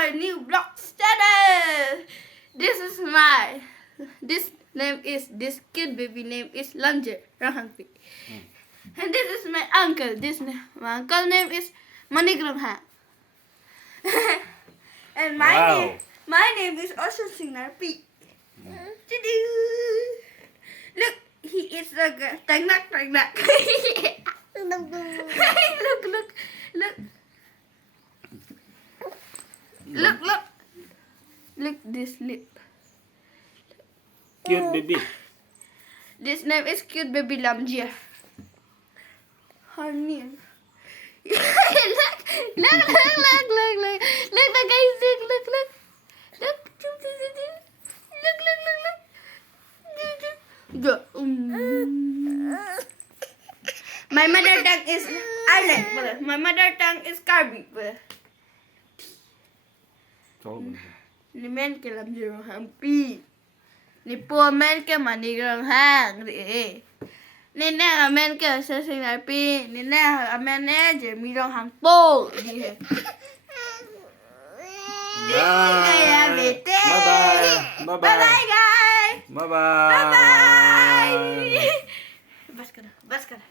my new blog channel. This kid baby name is Langer Rahangpi. And this is my uncle. My uncle name is Manigram. And my name is also Sinar P. Look, he is like a tagnak. Look this lip. Cute baby. This name is cute baby Lamjia. Her name. Look, guys, look. My mother tongue is Aneng. My mother tongue is Karbi. Ni men ke lam jero hampi. Ni po men ke mani grang hang ri. Ni na men ke sa sing pi. Ni na men ne je mi rong hang po. Di. Bye. Bye-bye. Bye-bye, guys. Bye-bye. Bye-bye. Bas ka na.